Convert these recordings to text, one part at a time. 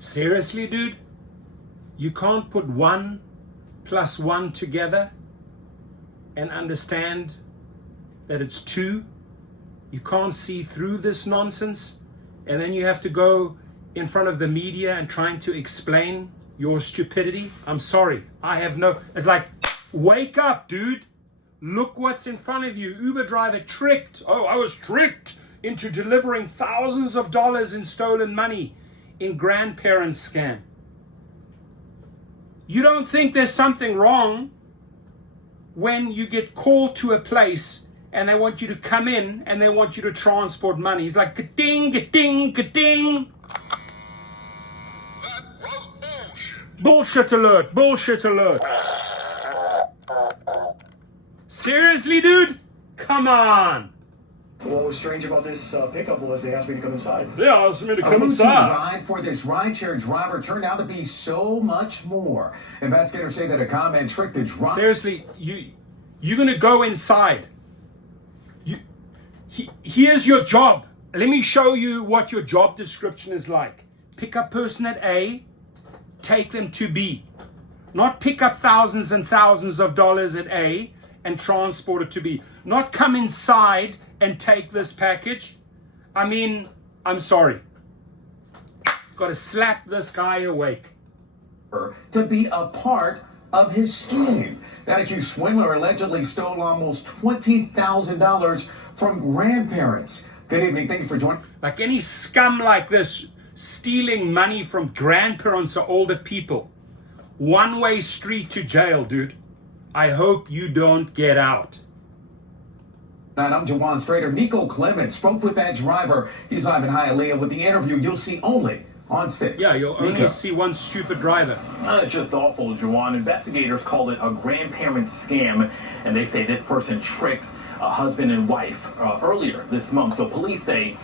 Seriously, dude? You can't put 1 + 1 together and understand that it's 2? You can't see through this nonsense? And then you have to go in front of the media and trying to explain your stupidity? I'm sorry. It's like, wake up, dude. Look what's in front of you. Uber driver tricked. Oh, I was tricked into delivering thousands of dollars in stolen money in grandparents' scam. You don't think there's something wrong when you get called to a place and they want you to come in and they want you to transport money? It's like, ka-ding, ka-ding, ka-ding. That was bullshit. Bullshit alert, bullshit alert. Seriously, dude? Come on. What was strange about this pickup was they asked me to come inside. Yeah, asked me to A come routine inside. ride for this rideshare driver turned out to be so much more. Investigators say that a comment tricked the driver. Seriously, you're gonna go inside. Here's your job. Let me show you what your job description is like. Pick up person at A, take them to B. Not pick up thousands and thousands of dollars at A and transport it to B. Not come inside and take this package. I mean, I'm sorry. Got to slap this guy awake. To be a part of his scheme. That accused swindler allegedly stole almost $20,000 from grandparents. Good evening. Thank you for joining. Like any scum like this, stealing money from grandparents or older people. One-way street to jail, dude. I hope you don't get out. And I'm Jawan Strader. Nico Clements spoke with that driver. He's live in Hialeah with the interview you'll see only on 6. Yeah, you'll only see one stupid driver. It's just awful, Jawan. Investigators called it a grandparent scam, and they say this person tricked a husband and wife earlier this month. So police say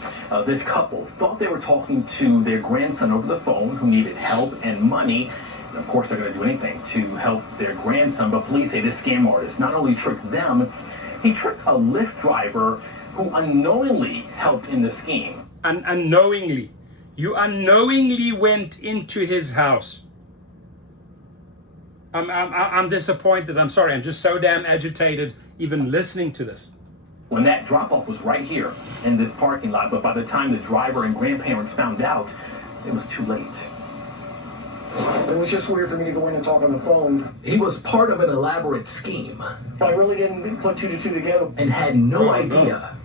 this couple thought they were talking to their grandson over the phone who needed help and money. And of course, they're going to do anything to help their grandson. But police say this scam artist not only tricked them, he tricked a Lyft driver who unknowingly helped in the scheme. Unknowingly. You unknowingly went into his house. I'm disappointed. I'm sorry. I'm just so damn agitated even listening to this. When that drop-off was right here in this parking lot, but by the time the driver and grandparents found out, it was too late. It was just weird for me to go in and talk on the phone. He was part of an elaborate scheme I really didn't put 2 to 2 together. and had no idea.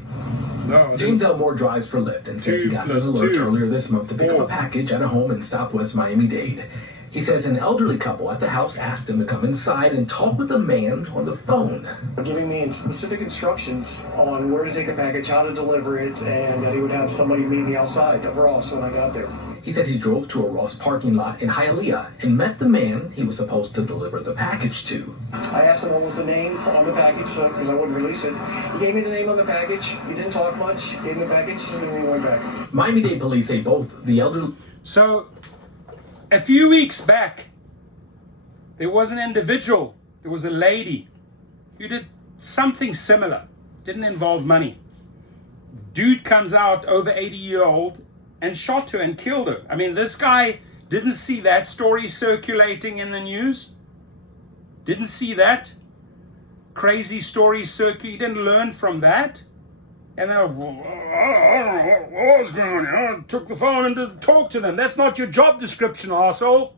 No, James Elmore drives for Lyft and says he 2 got an + alert 2 earlier this month to pick up 4. a package at a home in southwest Miami-Dade. He says an elderly couple at the house asked him to come inside and talk with a man on the phone. Giving me specific instructions on where to take the package, how to deliver it, and that he would have somebody meet me outside of Ross when I got there. He says he drove to a Ross parking lot in Hialeah and met the man he was supposed to deliver the package to. I asked him what was the name on the package because I wouldn't release it. He gave me the name on the package. He didn't talk much. Gave me the package, and then he went back. Miami-Dade police say both the elderly... So, a few weeks back, there was an individual, there was a lady who did something similar. Didn't involve money. Dude comes out, over 80-year-old, and shot her and killed her. I mean, this guy didn't see that story circulating in the news. Didn't see that crazy story circulating. He didn't learn from that. And they're, well, I don't know what was going on. I took the phone and just talked to them. That's not your job description, arsehole.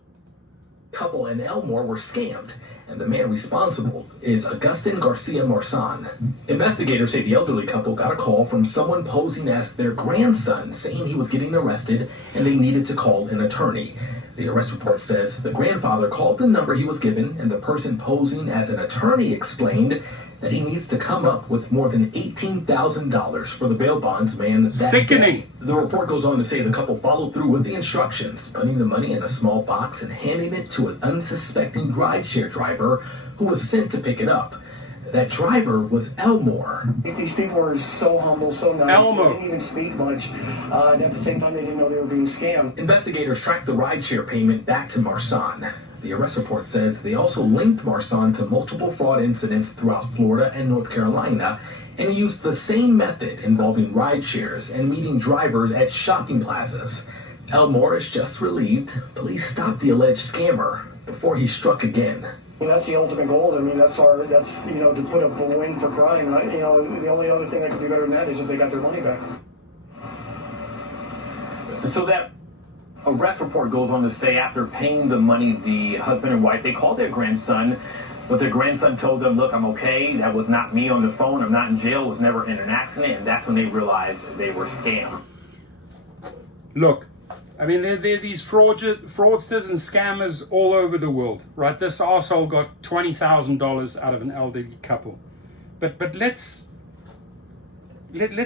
couple and Elmore were scammed, and the man responsible is Agustin Garcia Marsan. Investigators say the elderly couple got a call from someone posing as their grandson, saying he was getting arrested and they needed to call an attorney. The arrest report says the grandfather called the number he was given, and the person posing as an attorney explained that he needs to come up with more than $18,000 for the bail bondsman. Sickening. The report goes on to say the couple followed through with the instructions, putting the money in a small box and handing it to an unsuspecting rideshare driver who was sent to pick it up. That driver was Elmore. These people were so humble, so nice. Elmo. They didn't even speak much. And at the same time, they didn't know they were being scammed. Investigators tracked the rideshare payment back to Marsan. The arrest report says they also linked Marsan to multiple fraud incidents throughout Florida and North Carolina, and he used the same method involving rideshares and meeting drivers at shopping plazas. Elmore is just relieved police stopped the alleged scammer before he struck again. That's the ultimate goal. I mean, that's to put up a win for crime. The only other thing that could be better than that is if they got their money back. So that arrest report goes on to say after paying the money, the husband and wife, they called their grandson, but their grandson told them, look, I'm okay. That was not me on the phone. I'm not in jail. It was never in an accident. And that's when they realized they were scammed. Look, I mean, there are these fraudsters and scammers all over the world, right? This arsehole got $20,000 out of an elderly couple. But let's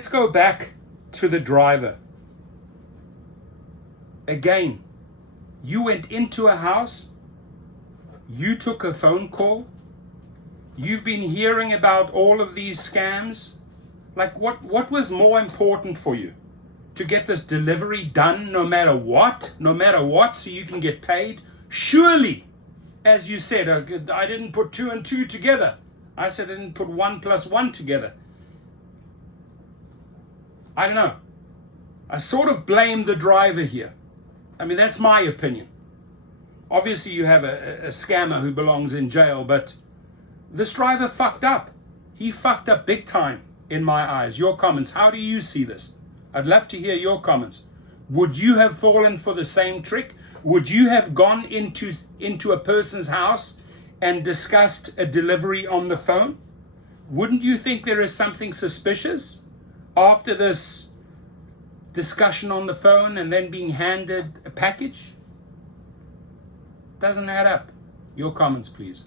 go back to the driver. Again, you went into a house, you took a phone call, you've been hearing about all of these scams. Like, what was more important for you? To get this delivery done no matter what, so you can get paid? Surely, as you said, I didn't put 2 and 2 together. I said I didn't put 1 + 1 together. I don't know. I sort of blame the driver here. I mean, that's my opinion. Obviously, you have a scammer who belongs in jail, but this driver fucked up. He fucked up big time in my eyes. Your comments, how do you see this? I'd love to hear your comments. Would you have fallen for the same trick? Would you have gone into a person's house and discussed a delivery on the phone? Wouldn't you think there is something suspicious after this discussion on the phone and then being handed a package? Doesn't add up. Your comments, please.